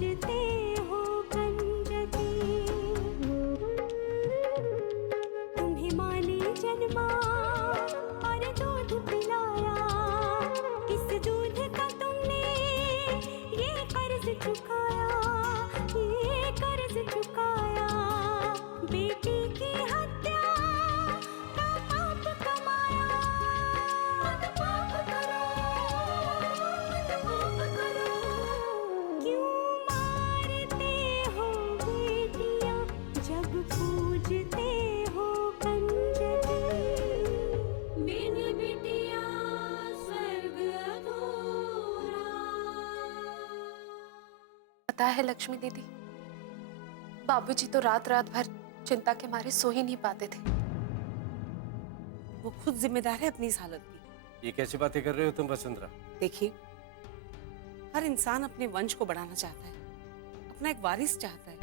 पूजते हो गंजती, तुम्हें माली जन्मा और दूध पिलाया, इस दूध का तुमने ये कर्ज चुकाया, ये कर्ज चुकाया। बेटी की हत्या का पाप कमाया, मत पाप करो, मत पाप करो। क्यों मारते हो बेटियां जब पूजते हो कंजरी, बिन बिटिया स्वर्ग अधूरा। पता है लक्ष्मी दीदी, बाबूजी तो रात रात भर चिंता के मारे सो ही नहीं पाते थे। वो खुद जिम्मेदार है अपनी इस हालत की। ये कैसी बातें कर रहे हो तुम वसुंधरा? देखिए, हर इंसान अपने वंश को बढ़ाना चाहता है, अपना एक वारिस चाहता है।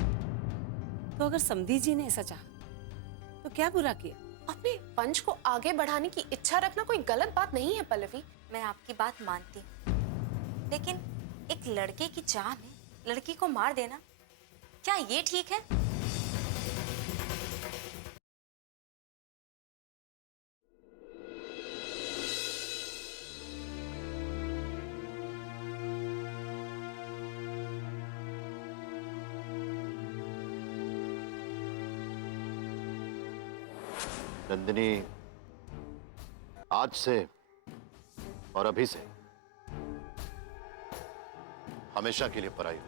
तो अगर समधी जी ने ऐसा चाहा तो क्या बुरा किया? अपने वंश को आगे बढ़ाने की इच्छा रखना कोई गलत बात नहीं है पल्लवी। मैं आपकी बात मानती हूँ, लेकिन एक लड़के की चाह में लड़की को मार देना, क्या ये ठीक है? नंदिनी, आज से और अभी से हमेशा के लिए पराई हो।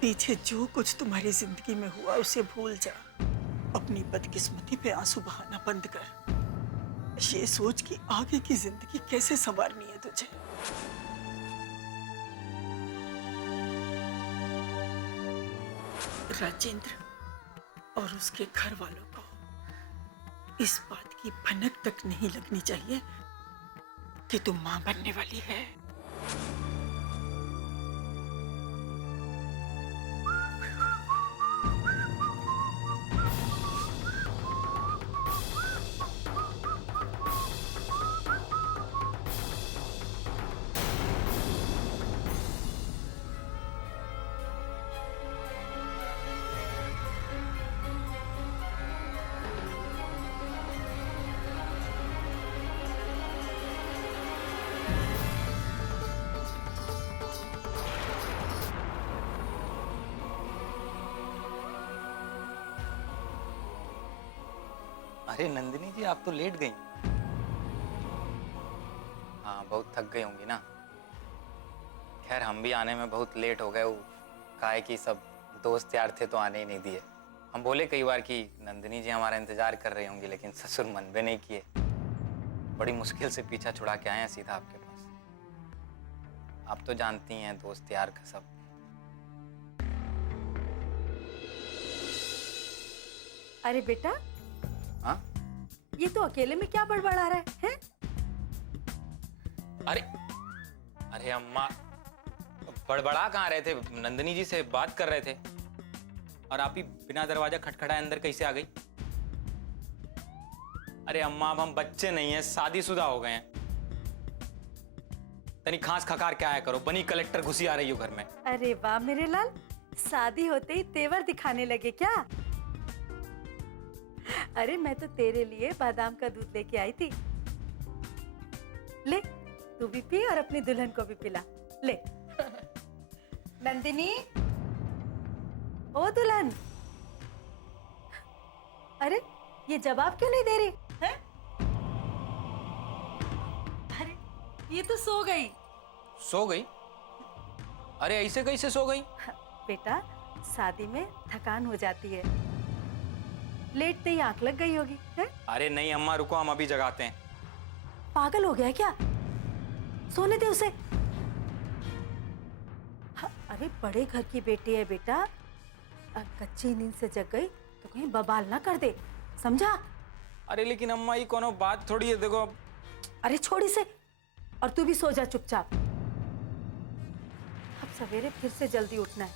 पीछे जो कुछ तुम्हारी जिंदगी में हुआ उसे भूल जा। अपनी बदकिस्मती पे आंसू बहाना बंद कर। ये सोच कि आगे की जिंदगी कैसे संवारनी है तुझे। राजेंद्र और उसके घर वालों को इस बात की भनक तक नहीं लगनी चाहिए कि तुम मां बनने वाली है। अरे नंदिनी जी, आप तो लेट गई। हाँ, बहुत थक गई होंगी ना। खैर, हम भी आने में बहुत लेट हो गए। वो काहे कि सब दोस्त यार थे तो आने ही नहीं दिए। हम बोले कई बार कि नंदिनी जी हमारा इंतजार कर रही होंगी, लेकिन ससुर मन भी नहीं किए। बड़ी मुश्किल से पीछा छुड़ा के आए हैं सीधा आपके पास। आप तो जानती हैं दोस्त यार का सब। अरे बेटा, हाँ? ये तो अकेले में क्या बड़बड़ा रहा है? अरे अरे अम्मा, बड़बड़ा कहाँ रहे थे? नंदिनी जी से बात कर रहे थे और आप ही बिना दरवाजा खटखटाए अंदर कैसे आ गई? अरे अम्मा, अब हम बच्चे नहीं हैं, शादीशुदा हो गए हैं। तनी खांस खकार क्या आया करो, बनी कलेक्टर घुसी आ रही हो घर में। अरे वाह मेरे लाल, शादी होते ही तेवर दिखाने लगे क्या? अरे मैं तो तेरे लिए बादाम का दूध लेके आई थी। ले, तू भी पी और अपनी दुल्हन को भी पिला। ले। नंदिनी, ओ दुल्हन, अरे ये जवाब क्यों नहीं दे रही है? अरे ये तो सो गई। सो गई? अरे ऐसे कैसे सो गई? बेटा, शादी में थकान हो जाती है, लेटते ही आंख लग गई होगी है? अरे नहीं अम्मा, रुको, हम अभी जगाते हैं। पागल हो गया क्या? सोने दे उसे। अरे बड़े घर की बेटी है बेटा, कच्ची नींद से जग गई तो कहीं बवाल ना कर दे, समझा? अरे लेकिन अम्मा, ये कोनो बात थोड़ी है, देखो। अरे छोड़ इसे, और तू भी सो जा चुपचाप। अब सवेरे फिर से जल्दी उठना है,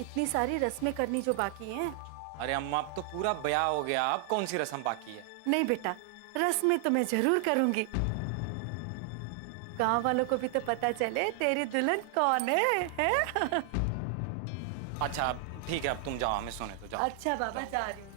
इतनी सारी रस्में करनी जो बाकी हैं। अरे अम्मा, अब तो पूरा ब्याह हो गया, अब कौन सी रस्म बाकी है? नहीं बेटा, रस्में तो मैं जरूर करूंगी। गांव वालों को भी तो पता चले तेरी दुल्हन कौन है? अच्छा ठीक है, अब तुम जाओ, हमें सोने तो जाओ। अच्छा बाबा, जा रही हूँ।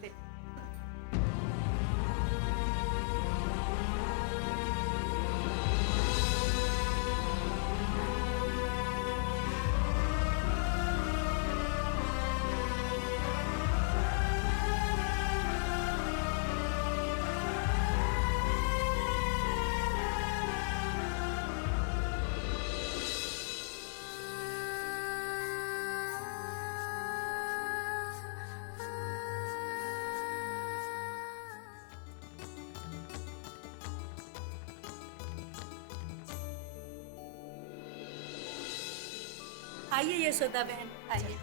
आइए यशोदा बहन, आइए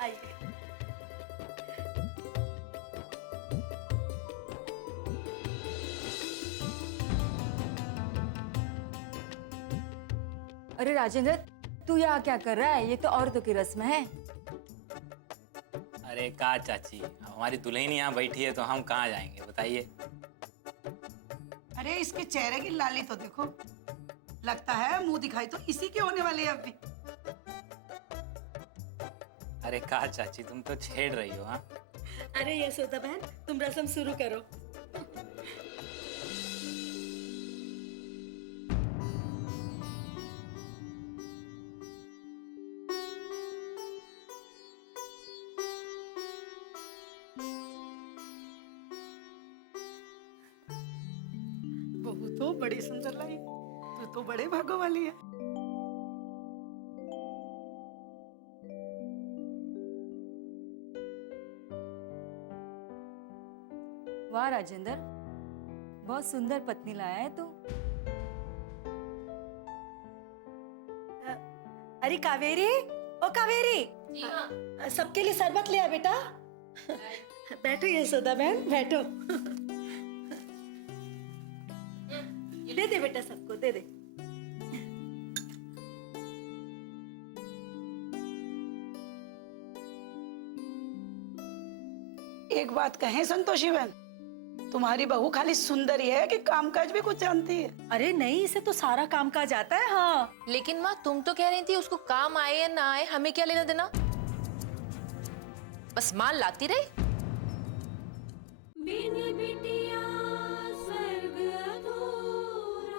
आइए। अरे राजेंद्र, तू यहाँ क्या कर रहा है? ये तो औरतों की रस्म है। अरे का चाची, हमारी दुल्हन यहाँ बैठी है तो हम कहाँ जाएंगे बताइए। अरे इसके चेहरे की लाली तो देखो, लगता है मुंह दिखाई तो इसी के होने वाली है अभी। अरे का चाची, तुम तो छेड़ रही हो। हाँ अरे यशोदा बहन, तुम रस्म शुरू करो। बहू तो बड़ी सुंदर लाई, तू तो बड़े भागों वाली है। वाह राजेंद्र, बहुत सुंदर पत्नी लाया है तू। अरे कावेरी, ओ कावेरी, सबके लिए शरबत ले आ बेटा। बैठो यशोदा बहन, बैठो। दे दे बेटा, सबको दे दे। एक बात कहें संतोषी बहन, तुम्हारी बहू खाली सुंदर ही है कि कामकाज भी कुछ जानती है? अरे नहीं, इसे तो सारा काम काज आता है। हाँ लेकिन माँ, तुम तो कह रही थी उसको काम आए या ना आए हमें क्या लेना देना, बस माल लाती रही। बिन बिटिया स्वर्ग अधूरा।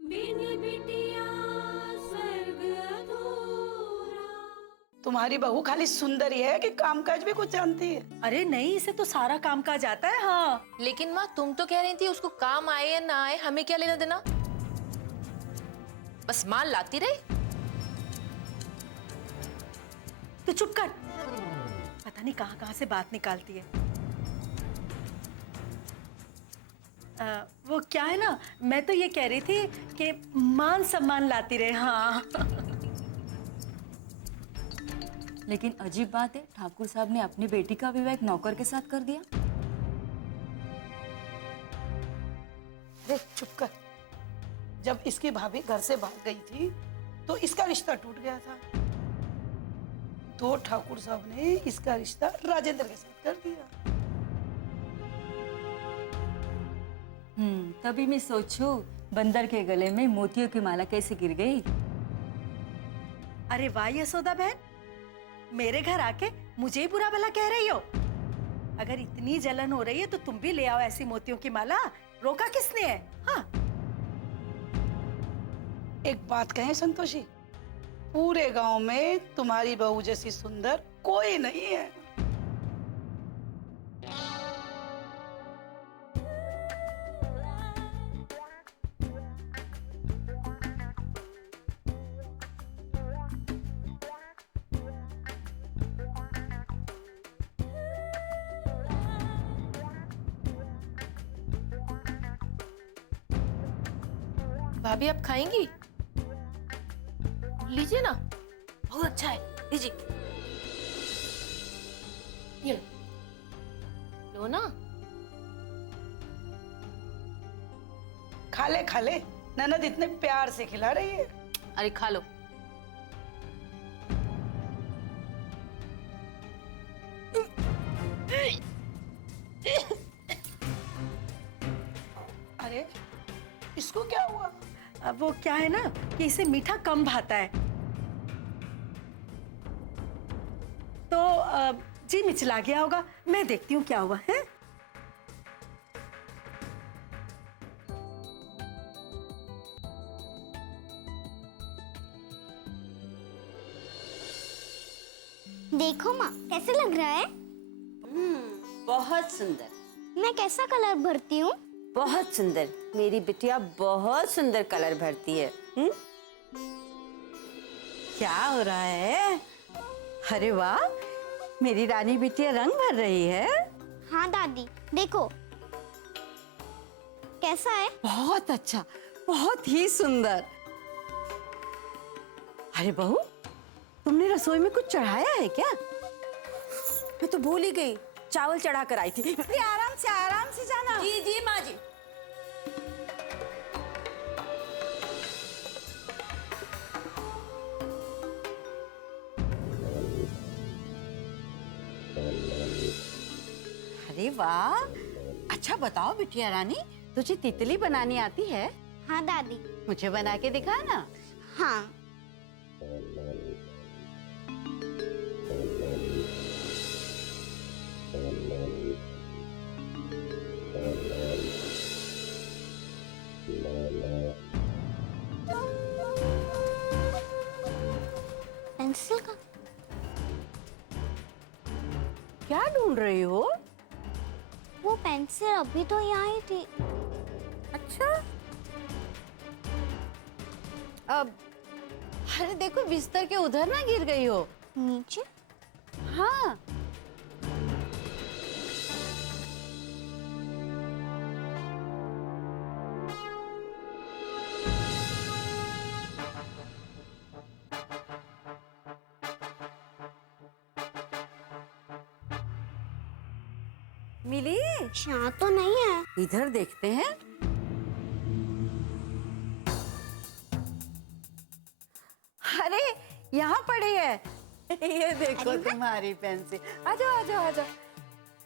बिन बिटिया स्वर्ग अधूरा। तुम्हारी बहू खाली सुंदर ही है कि कामकाज भी कुछ जानती है? अरे नहीं, इसे तो सारा काम काज आता है। हाँ लेकिन माँ, तुम तो कह रही थी उसको काम आए या ना आए हमें क्या लेना देना, बस माल लाती रही। तो चुप कर, पता नहीं कहाँ कहाँ से बात निकालती है। वो क्या है ना, मैं तो ये कह रही थी कि मान सम्मान लाती रहे। हाँ लेकिन अजीब बात है, ठाकुर साहब ने अपनी बेटी का विवाह एक नौकर के साथ कर दिया। अरे चुप कर, जब इसकी भाभी घर से भाग गई थी तो इसका रिश्ता टूट गया था, तो ठाकुर साहब ने इसका रिश्ता राजेंद्र के साथ कर दिया। तभी मैं सोचूं बंदर के गले में मोतियों की माला कैसे गिर गई। अरे वाह यशोदा बहन, मेरे घर आके मुझे ही बुरा भला कह रही हो। अगर इतनी जलन हो रही है तो तुम भी ले आओ ऐसी मोतियों की माला, रोका किसने है? हाँ एक बात कहें संतोषी, पूरे गांव में तुम्हारी बहू जैसी सुंदर कोई नहीं है। भाभी आप खाएंगी? लीजिए ना, बहुत अच्छा है, लीजिए। ये लो ना। खा ले, ननद इतने प्यार से खिला रही है। अरे खा लो। अरे इसको क्या हुआ? अब वो क्या है ना कि इसे मीठा कम भाता है, तो जी मिचला गया होगा। मैं देखती हूँ क्या हुआ है। देखो माँ, कैसे लग रहा है? बहुत सुंदर। मैं कैसा कलर भरती हूँ? बहुत सुंदर। मेरी बिटिया बहुत सुंदर कलर भरती है। क्या हो रहा है? अरे वाह, मेरी रानी बिटिया रंग भर रही है। हाँ दादी, देखो कैसा है? बहुत अच्छा, बहुत ही सुंदर। अरे बहू, तुमने रसोई में कुछ चढ़ाया है क्या? मैं तो भूल ही गई, चावल चढ़ा कर आई थी। आराम से जाना। जी जी माँ जी। अरे वाह, अच्छा बताओ बिटिया रानी, तुझे तितली बनानी आती है? हाँ दादी। मुझे बना के दिखा ना। हाँ। पेंसिल का क्या ढूंढ रही हो? वो पेंसिल अभी तो यहाँ ही थी। अच्छा, अब अरे देखो बिस्तर के उधर ना गिर गई हो। नीचे? हाँ। मिली? यहाँ तो नहीं है। इधर देखते हैं। अरे यहाँ पड़ी है। ये देखो तुम्हारी पेंसिल। आ जाओ आ जाओ आ जाओ।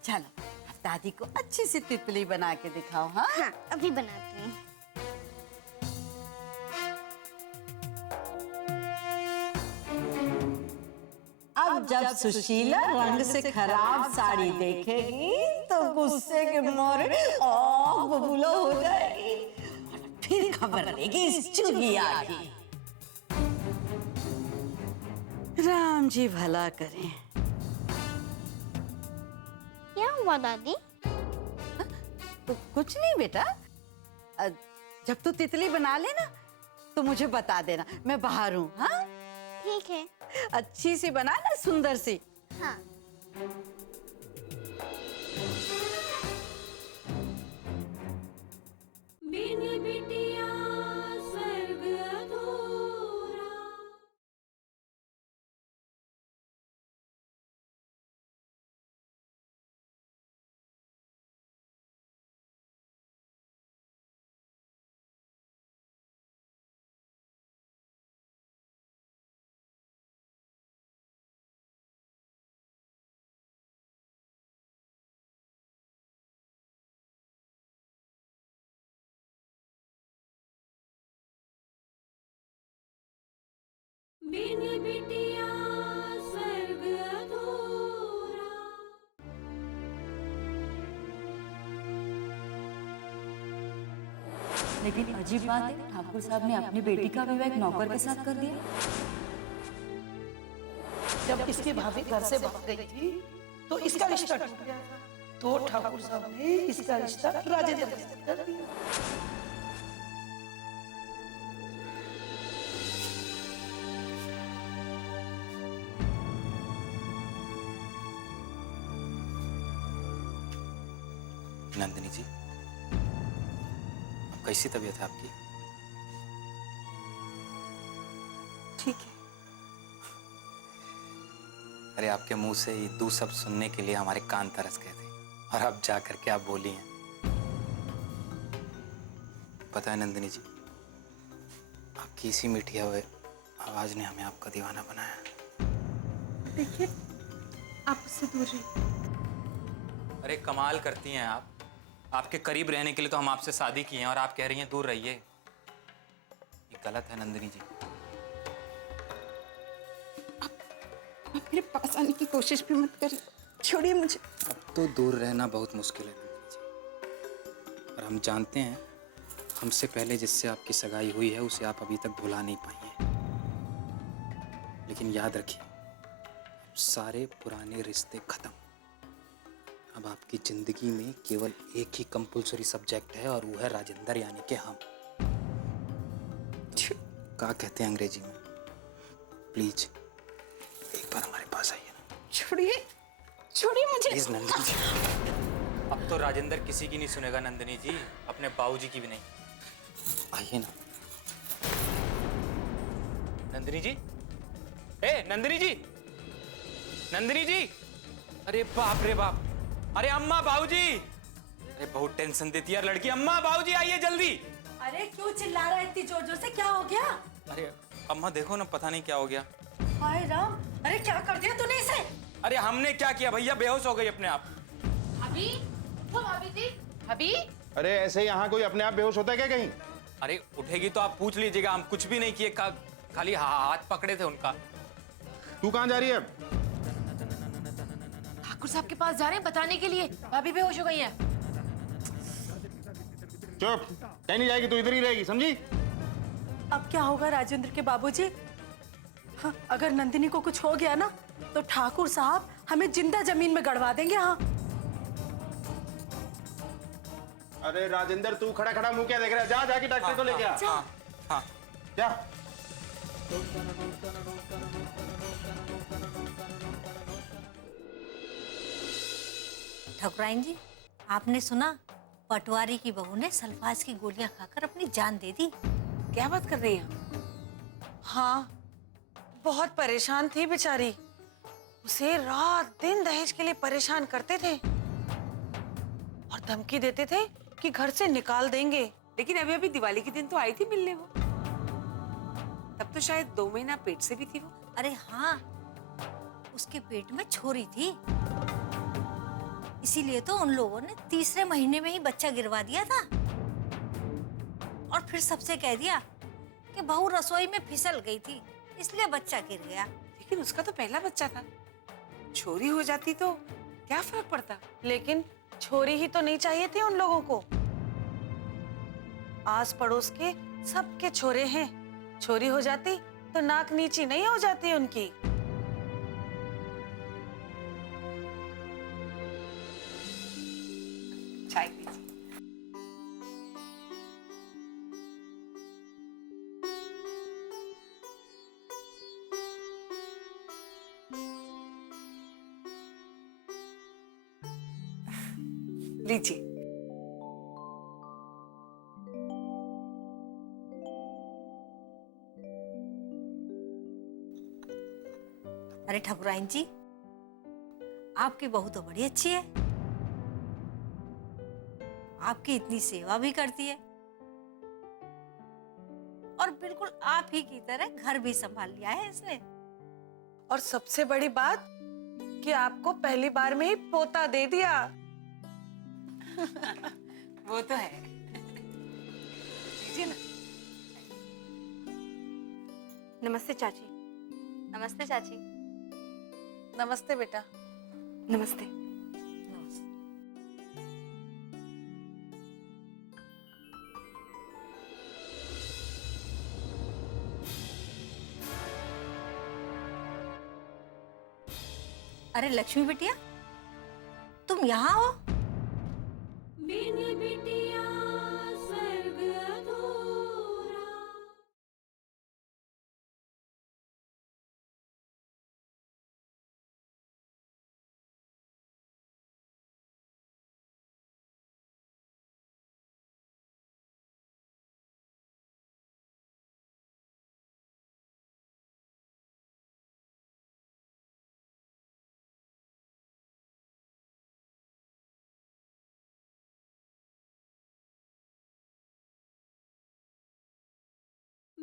चलो अब दादी को अच्छी सी तितली बना के दिखाओ। हाँ हाँ, अभी बनाती हूँ। अब जब सुशीला रंग से खराब साड़ी देखेगी तो गुस्से के मारे आग बबूला हो जाएगी। फिर खबर लेगी इस चुगिया की। राम जी भला करें। क्या हुआ दादी? तो कुछ नहीं बेटा, जब तू तितली बना लेना तो मुझे बता देना, मैं बाहर हूँ। हाँ ठीक है। अच्छी सी बनाना, सुंदर सी। हाँ। बिन बिटिया स्वर्ग अधूरा। बिन बिटिया स्वर्ग अधूरा। लेकिन अजीब बात है, ठाकुर साहब ने अपनी बेटी का विवाह एक नौकर के साथ कर दिया। जब इसकी भाभी घर से भाग गई थी तो इसका रिश्ता टूट गया था। तो ठाकुर साहब ने इसका रिश्ता राजेंद्र के साथ कर दिया। नंदिनी जी, अब कैसी तबीयत है आपकी? अरे आपके मुंह से ही दू सब सुनने के लिए हमारे कान तरस गए थे, और अब जा करके आप बोली हैं। पता है नंदिनी जी, आपकी इसी मीठी आवाज ने हमें आपका दीवाना बनाया है। देखिए, आप उससे दूर रहिए। अरे कमाल करती हैं आप। आपके करीब रहने के लिए तो हम आपसे शादी की हैं, और आप कह रही हैं दूर रहिए। ये गलत है नंदिनी जी। आप मेरे पास आने की कोशिश भी मत करें, छोड़िए मुझे। अब तो दूर रहना बहुत मुश्किल है नंदिनी जी, और हम जानते हैं हमसे पहले जिससे आपकी सगाई हुई है उसे आप अभी तक भुला नहीं पाई हैं। लेकिन याद रखिए, सारे पुराने रिश्ते खत्म। अब आपकी जिंदगी में केवल एक ही कंपल्सरी सब्जेक्ट है, और वो है राजेंद्र यानी कि हम। तो क्या कहते हैं अंग्रेजी में, प्लीज एक बार हमारे पास आइए ना। छोड़िए, छोड़िए मुझे। प्लीज नंदिनी जी। अब तो राजेंद्र किसी की नहीं सुनेगा नंदिनी जी, अपने बाबूजी की भी नहीं। आइए ना नंदिनी जी। ए नंदिनी जी, नंदिनी जी। अरे बाप रे बाप। अरे अम्मा, बाबूजी। अरे बहुत टेंशन देती है यार लड़की। अम्मा, बाबूजी आइए जल्दी। अरे क्यों चिल्ला रहा है इतनी जोर जोर से, क्या हो गया? अरे अम्मा देखो ना, पता नहीं क्या हो गया। हाय राम, अरे क्या कर दिया तूने इसे? अरे हमने क्या किया भैया, बेहोश हो गई अपने आप। भाभी, वो भाभी जी, भाभी। अरे ऐसे यहाँ कोई अपने आप बेहोश होता है क्या कहीं? अरे उठेगी तो आप पूछ लीजिएगा, हम कुछ भी नहीं किए, खाली हाथ पकड़े थे उनका। तू कहाँ जा रही है? ठाकुर साहब के पास जा रहे हैं बताने के लिए, भाभी बेहोश हो गई हैं। चुप, कहीं नहीं जाएगी, तू इधर ही रहेगी, समझी? अब क्या होगा राजेंद्र के बाबूजी? हाँ, अगर नंदिनी को कुछ हो गया ना तो ठाकुर साहब हमें जिंदा जमीन में गड़वा देंगे। हाँ। अरे राजेंद्र, तू खड़ा खड़ा मुंह क्या देख रहा है? जा जाके डॉक्टर को लेके आ। हाँ, हाँ। जा। ठकुराइन जी, आपने सुना पटवारी की बहू ने सल्फाज की गोलियां खाकर अपनी जान दे दी। क्या बात कर रही हैं? हाँ, बहुत परेशान थी बेचारी। उसे रात दिन दहेज के लिए परेशान करते थे और धमकी देते थे कि घर से निकाल देंगे। लेकिन अभी अभी दिवाली के दिन तो आई थी मिलने वो। तब तो शायद 2 महीना पेट से भी थी वो। अरे हाँ, उसके पेट में छोरी थी, इसीलिए तो उन लोगों ने तीसरे महीने में ही बच्चा गिरवा दिया था, और फिर सबसे कह दिया कि बहू रसोई में फिसल गई थी इसलिए बच्चा गिर गया। लेकिन उसका तो पहला बच्चा था, छोरी हो जाती तो क्या फर्क पड़ता? लेकिन छोरी ही तो नहीं चाहिए थी उन लोगों को। आस पड़ोस के सबके छोरे हैं, छोरी हो जाती तो नाक नीची नहीं हो जाती उनकी। चाय पीजिए। लीजिए। अरे ठकुराइन जी, आपकी बहू तो बड़ी अच्छी है, आपकी इतनी सेवा भी करती है, और बिल्कुल आप ही की तरह घर भी संभाल लिया है इसने। और सबसे बड़ी बात कि आपको पहली बार में ही पोता दे दिया। वो तो है। लीजिए ना। नमस्ते चाची। नमस्ते चाची। नमस्ते बेटा। नमस्ते। अरे लक्ष्मी बिटिया, तुम यहाँ हो? बिन बिटिया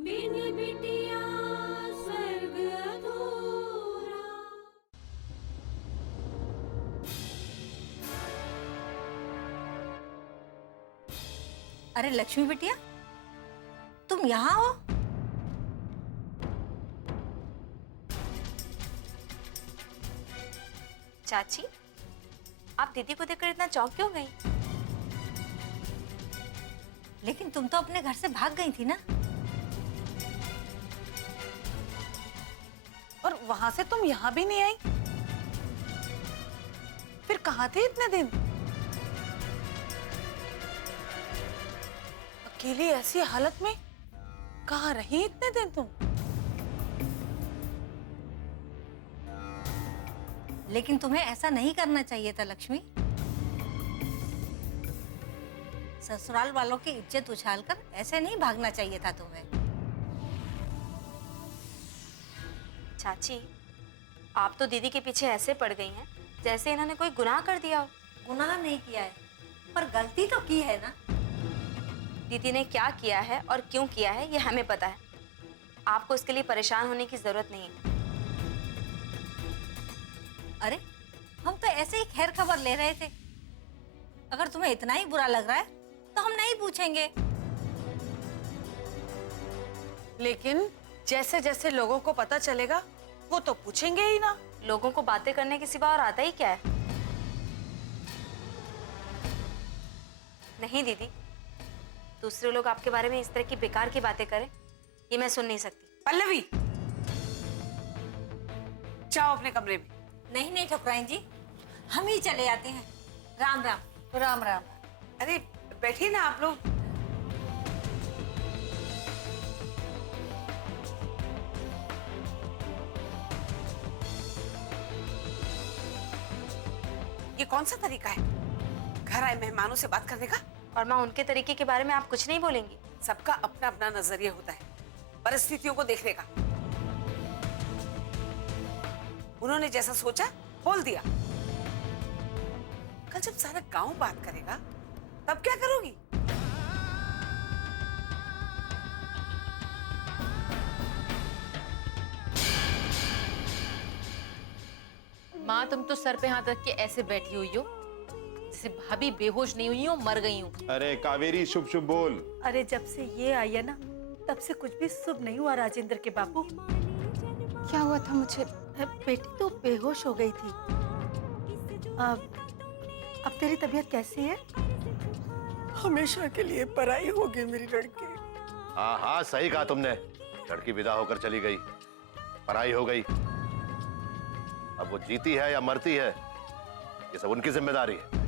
बिन बिटिया स्वर्ग अधूरा। अरे लक्ष्मी बिटिया, तुम यहाँ हो? चाची, आप दीदी को देखकर इतना चौंक क्यों गई? लेकिन तुम तो अपने घर से भाग गई थी ना? और वहां से तुम यहाँ भी नहीं आई? फिर कहाँ थे इतने दिन? अकेली ऐसी हालत में कहाँ रही इतने दिन तुम? लेकिन तुम्हें ऐसा नहीं करना चाहिए था लक्ष्मी। ससुराल वालों की इज्जत उछालकर ऐसे नहीं भागना चाहिए था तुम्हें। चाची, आप तो दीदी के पीछे ऐसे पड़ गई हैं जैसे इन्होंने कोई गुनाह कर दिया हो। गुनाह नहीं किया है, पर गलती तो की है ना। दीदी ने क्या किया है और क्यों किया है ये हमें पता है। आपको इसके लिए परेशान होने की जरूरत नहीं है। अरे हम तो ऐसे ही खैर खबर ले रहे थे। अगर तुम्हें इतना ही बुरा लग रहा है तो हम नहीं पूछेंगे। लेकिन जैसे जैसे लोगों को पता चलेगा वो तो पूछेंगे ही ना। लोगों को बातें करने के सिवा और आता ही क्या है? नहीं दीदी, दूसरे लोग आपके बारे में इस तरह की बेकार की बातें करें ये मैं सुन नहीं सकती। पल्लवी, जाओ अपने कमरे में। नहीं नहीं ठकुराइन जी, हम ही चले आते हैं। राम राम। राम राम। अरे बैठिए ना आप लोग। ये कौन सा तरीका है घर आए मेहमानों से बात करने का? और माँ, उनके तरीके के बारे में आप कुछ नहीं बोलेंगी? सबका अपना अपना नजरिया होता है परिस्थितियों को देखने का। उन्होंने जैसा सोचा बोल दिया। कल जब सारा गांव बात करेगा तब क्या करोगी? माँ, तुम तो सर पे हाथ रख के ऐसे बैठी हुई हो जैसे भाभी बेहोश नहीं हुई हो, मर गई हूँ। अरे कावेरी, शुभ शुभ बोल। अरे जब से ये आई है ना, तब से कुछ भी शुभ नहीं हुआ राजेंद्र के बापू। क्या हुआ था मुझे? बेटी तो बेहोश हो गई थी। अब तेरी तबीयत कैसी है? हमेशा के लिए पराई होगी मेरी लड़की। हाँ हाँ, सही कहा तुमने। लड़की विदा होकर चली गई, पराई हो गई। अब वो जीती है या मरती है ये सब उनकी जिम्मेदारी है।